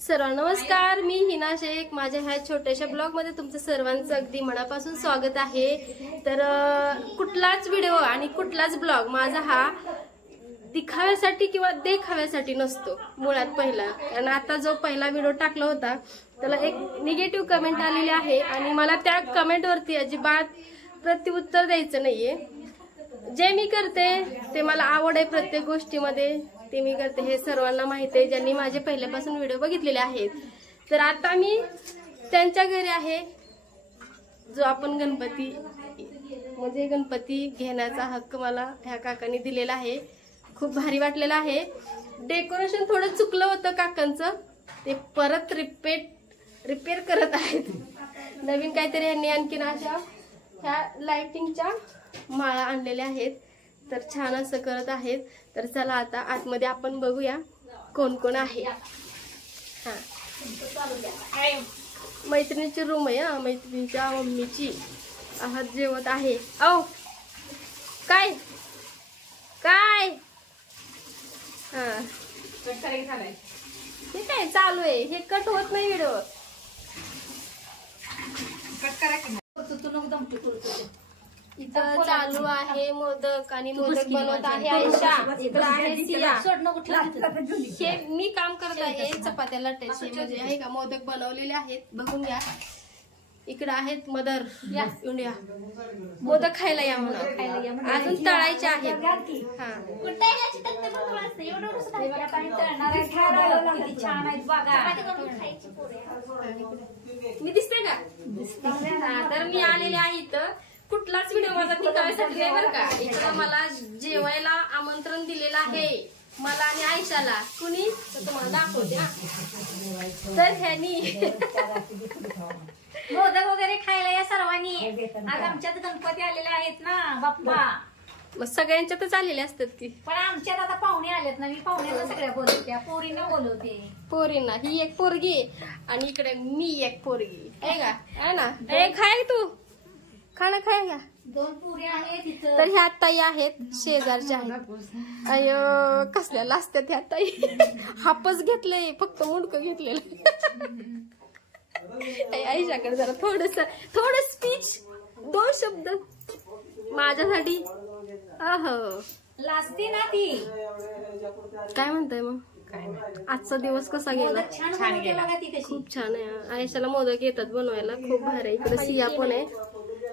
सर्वांना नमस्कार, मी हिना शेख. माझ्या ह्या छोट्याशा ब्लॉग मध्ये तुमचं सर्वांचं अगदी मनापासून स्वागत आहे. तर कुठलाच व्हिडिओ आणि कुठलाच ब्लॉग माझा हा दिखाव्यासाठी किंवा देखाव्यासाठी नसतो मुळात पहिला. कारण आता जो पहिला व्हिडिओ टाकला होता त्याला एक निगेटिव्ह कमेंट आलेली आहे आणि मला त्या कमेंटवरती अजिबात प्रत्युत्तर द्यायचं नाहीये. जे मी करते ते मला आवड आहे, प्रत्येक गोष्टीमध्ये ते मी करते, हे सर्वांना माहिती आहे ज्यांनी माझे पहिल्यापासून व्हिडिओ बघितलेले आहेत. तर आता मी त्यांच्या घरी आहे, जो आपण गणपती घेण्याचा हक्क मला ह्या काकांनी दिलेला आहे. खूप भारी वाटलेलं आहे. डेकोरेशन थोडं चुकलं होतं काकांचं, ते परत रिपेअर करत आहेत. नवीन काहीतरी यांनी आणखीन अशा ह्या लाइटिंगच्या माळा आणलेल्या आहेत, तर छान असं करत आहेत. तर चला आता आतमध्ये आपण बघूया कोण कोण आहे. हा, मैत्रिणीची रूम आहे. हा, मैत्रिणीच्या मम्मीची आहात जेवत आहे. औ काय काय हा हे काय चालू आहे, हे कट होत नाही व्हिडिओ. इथं चालू आहे मोदक आणि मोदक बनवत आहे आयशा. इकडे आहे सिया. हे मी काम करत आहे चपात्या लाटायचे, म्हणजे आहे का मोदक बनवलेले आहेत, बघून घ्या. इकडे आहेत मदर इंडिया. मोदक खायला या म्हणा, अजून तळायचे आहेत. हा, मी दिसते का? तर मी आलेले आहे इथं. कुठलाच व्हिडिओ माझा दिखाव्यासाठी नाही बरं का. इकडं मला जेवायला आमंत्रण दिलेलं आहे, मला आणि आयशाला. कुणी तर तुम्हाला दाखवते ना. तर ह्यानी मोदक वगैरे खायला या सर्वांनी. आज आमच्यात गणपती आलेले आहेत ना बाप्पा. मग सगळ्यांच्यातच आलेले असतात की, पण आमच्यात आता पाहुणे आलेत ना. मी पाहुण्याला सगळ्या बोलवते, पोरींना बोलवते. पोरींना ही एक पोरगी आणि इकडे मी एक पोरगी आहे का, आहे ना. ए खाय तू, खाणं खाय घ्या. 2 पुरी आहेत तिथं. तर ह्या ताई आहेत, शेजारच्या आहेत. अयो कसल्या लाजत्यात ह्या ताई. हापच घेतलंय, फक्त मुंडकं घेतलेलं. आईशाकडे जरा थोडं स्पीच, 2 शब्द माझ्यासाठी. लाजते ना ती. काय म्हणताय मग? आजचा दिवस कसा गेला? छान गेला. खूप छान आहे. आयशाला मोदक येतात बनवायला, खूप भारी आहे. इकडे सिया पण आहे.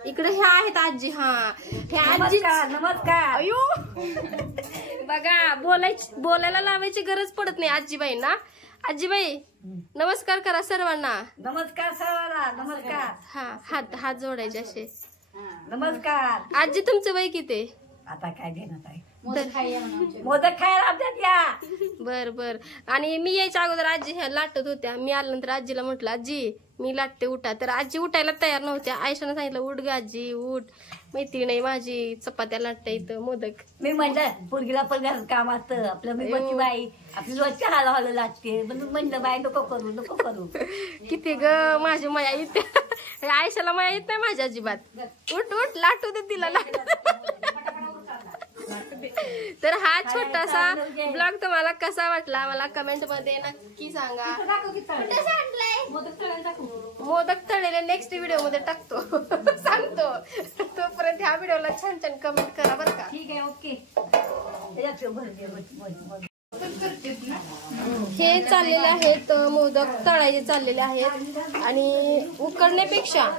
इकडे ह्या आहेत आजी. हा, ह्या आजी. नमस्कार. अयो बघा, बोलायला लावायची गरज पडत नाही आजीबाईंना. आजीबाई नमस्कार करा सर्वांना. नमस्कार सर्वांना. नमस्कार. हा, हात जोडायचे असे. नमस्कार. आजी तुमचं वय किती? आता काय देणार आहे? मोदक खायला आमच्यात या. बर. आणि मी यायच्या अगोदर आजी ह्या लाटत होत्या. मी आल्यानंतर आजीला म्हटलं, आजी मी लाटते, उठा. तर आजी उठायला तयार नव्हत्या. आयशानं सांगितलं, उठ ग आजी, उठ, मैत्री नाही माझी, चपात्या लाटते इथं मोदक. मी म्हणलं पोरगीला पण घरात काम असतं आपलं. मी बची बाई आपली रोजची हाल लागते, म्हणलं बाई नको करू. किती ग माझी माया येते. आयशाला माया येत नाही माझ्या अजिबात. उठ लाटू दे तिला, तर हा छोटासा ब्लॉग तुम्हाला कसा वाटला मला कमेंट मध्ये नक्की सांगा. मोदक तळलेले नेक्स्ट व्हिडिओ मध्ये टाकतो. सांगतो. तोपर्यंत ह्या व्हिडिओला छान कमेंट करा बरं का. ठीक आहे, ओके. हे चाललेले आहेत मोदक, तळायचे चाललेले आहेत. आणि उकडण्यापेक्षा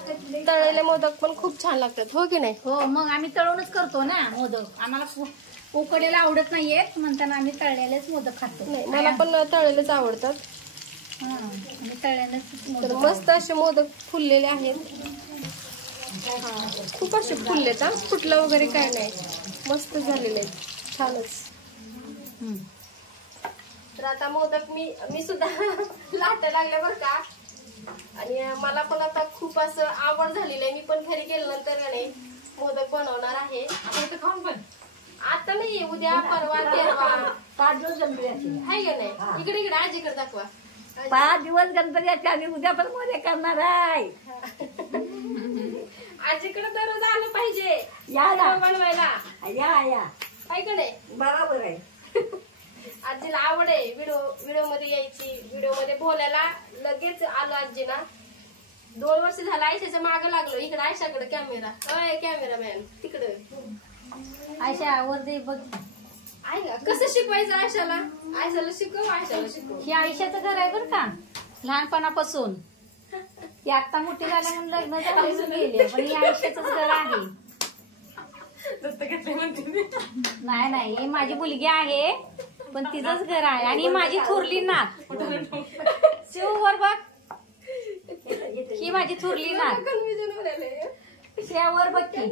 तळलेले मोदक पण खूप छान लागतात, हो की नाही? हो, मग आम्ही तळूनच करतो ना मोदक. आम्हाला उकडेला आवडत नाहीयेत, म्हणताना आम्ही तळलेलेच मोदक खातो. नाही, मला पण तळलेलेच आवडतात. आम्ही तळलेलेच. तर मस्त असे मोदक फुललेले आहेत. खूप असे फुललेत. फुटलं वगैरे काय नाही, मस्त झालेले आहेत, छानच. तर आता मोदक मी सुद्धा लाटायला लागले बरं का. आणि मला पण आता खूप असं आवड झालेलं आहे. मी पण घरी गेल्यानंतर मोदक बनवणार आहे. आपण खाऊन पण आता नाही, उद्या परवा 5 दिवस गणपती आहे का नाही. इकडे आजीकडे दाखवा. 5 दिवस गणपती आम्ही उद्या पण मोदक करणार आहे. आजीकडे दररोज आलं पाहिजे या बनवायला. या आहे का नाही? बरोबर आहे. आजीला आवड आहे व्हिडिओ मध्ये यायची, व्हिडिओ मध्ये बोलायला. लगेच आलो आजीना. 2 वर्ष झालं आयशाच्या मागं लागलो. इकडे आयशाकडे कॅमेरा. अय कॅमेरामॅन तिकडं. आयशा वर दे बघ. कसं शिकवायचं आयशाला? आयशाला शिकव, आयशाला शिकव. हे आयशाचं घर आहे बरं का, लहानपणापासून. ती आता मोठी झाल्या म्हणून लग्न झालं गेले, पण हे आयशाचंच घर आहे. नाही नाही, ही माझी मुलगी आहे पण तिचंच घर आहे. आणि माझी थोरली नात शिववर बघ, ही माझी थोरली नात. शिवावर बघ की,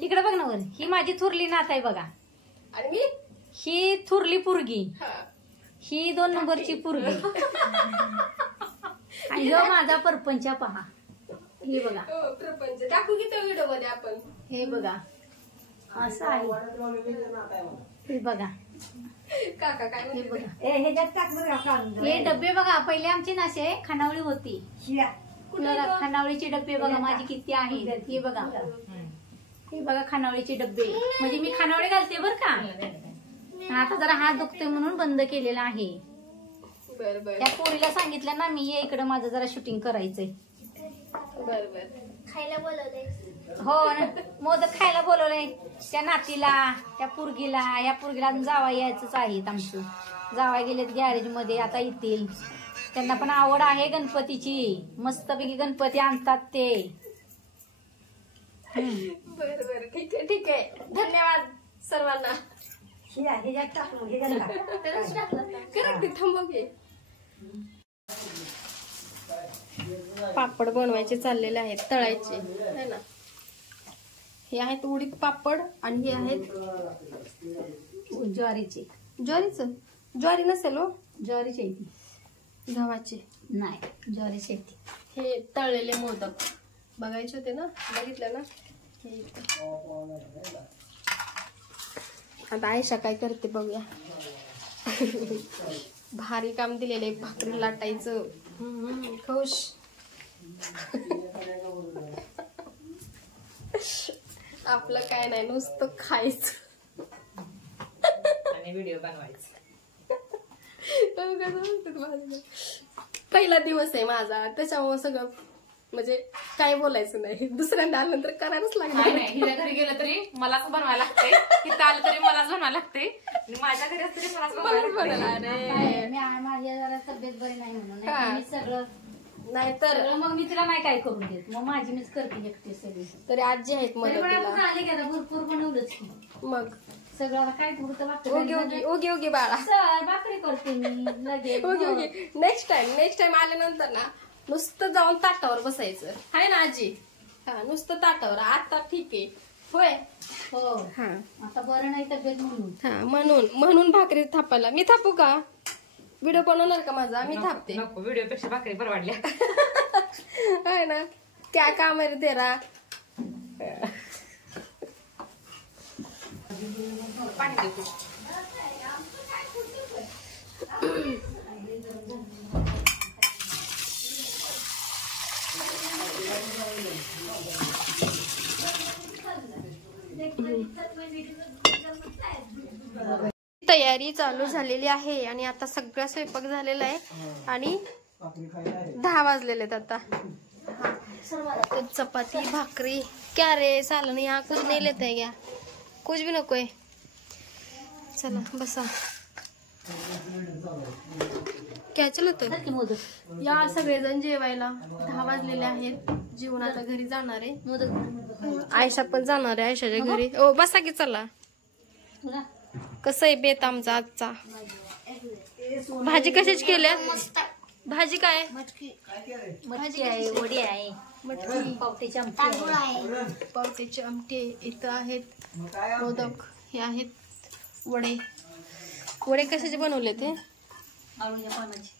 तिकडे बघ ना वर. ही माझी थोरली नात आहे बघा. आणि मी ही थोरली पुरगी, ही 2 नंबरची पुरगी. आणि ह्यो माझा परपंच पहा. हे बघा, प्रपंच दाखवू की त्या व्हिडिओ मध्ये आपण. हे बघा असं आहे. हे बघा काका काय हे म्हणते? बघा, हे डबे बघा. पहिले आमची नाशे खानावळी होती. खानावळीचे डबे बघा माझी किती आहेत. हे बघा, हे बघा खानावळीचे डबे. म्हणजे मी खानावळी घालते बर का. आता जरा हात दुखतोय म्हणून बंद केलेला आहे. बर बर त्या पोरीला सांगितलं ना मी, ये इकडे माझं जरा शूटिंग करायचंय. बर बर. खायला बोलवलंय. हो ना, मोदक खायला बोलवलंय. त्या नातीला, त्या पुरगीला, या पुरगीला जावा यायचंच आहेत आमचं. जावा गेलेत गॅरेज मध्ये, आता येतील. त्यांना पण आवड आहे गणपतीची. मस्तपैकी गणपती आणतात ते. बर बर, ठीक आहे ठीक आहे. धन्यवाद सर्वांना. करेक्ट, थांबव घे. पापड बनवायचे चाललेले आहेत, तळायचे है ना. हे आहेत उडीद पापड आणि हे आहेत ज्वारीचे. ज्वारीचं? ज्वारी नसेल हो, ज्वारीचे गव्हाचे. नाही, ज्वारीचे. हे तळलेले मोदक बघायचे होते ना, बघितलं ना. आता आयशा काय करते बघूया. भारी काम दिलेले, भाकरी लाटायचं. खुश. आपलं काय नाही, नुसतं खायचं आणि व्हिडिओ बनवायचं. पहिला दिवस आहे माझा, त्याच्यामुळे सगळं म्हणजे काय बोलायचं नाही. दुसऱ्यांदा आल्यानंतर करायलाच लागणार. नाही, हिच्या घरी गेलं तरी मलाच बनवायला लागतंय, इथं आलं तरी मलाच बनवायला लागतंय, माझ्या घरी तरी मलाच बनवायला. माझ्या जरा तब्येत बरी नाही म्हणून हा. मी सगळं नाहीतर मग मी तिला नाही काय करून देत. मग माझी मीच करते एकटी सगळी. तरी आजी आहेत मदतीला. आले की आता भरपूर बनवलंच की. मग सगळं आता काय पुरतं ओगी ओगी ओगी ओगी बाळा. भाकरी करते मी लगेच. ओगी ओगी. नेक्स्ट टाइम आल्यानंतर ना नुसतं जाऊन ताटावर बसायचं आहे ना आजी. हा, नुसतं ताटावर. आता ठीक आहे होय. हो, हा आता बरं नाही तब्येत म्हणून. हा, म्हणून भाकरी थापायला. मी थापू का? व्हिडिओ बनवणार का माझा? मी थापते. नको, व्हिडिओ पेक्षा भाकरी परवडल्या. है ना, क्या काम आहे रे तेरा. पाणी देतो. तयारी चालू झालेली आहे आणि आता सगळा स्वयंपाक झालेला आहे आणि 10 वाजलेले आहेत आता. चपाती भाकरी. क्या रे साला नहीं, यहाँ कुछ नहीं लेते है क्या? कुछ भी नको है. चला बसा. क्या चलत या सगळेजण जेवायला. 10 वाजलेले आहेत. जेवण आता घरी जाणार आहे. आयशा पण जाणार आहे आयशाच्या घरी. ओ बसा की चला. कसं आहे बेत आमचा आजचा. भाजी कशाची केल्या? भाजी काय? भाजी आहे, वडी आहे, मटकी, पावट्याची आमटी आहे, पावट्याचे आमटे. इथं आहेत मोदक, हे आहेत वडे. वडे कशाचे बनवले ते? आळूच्या पानाची.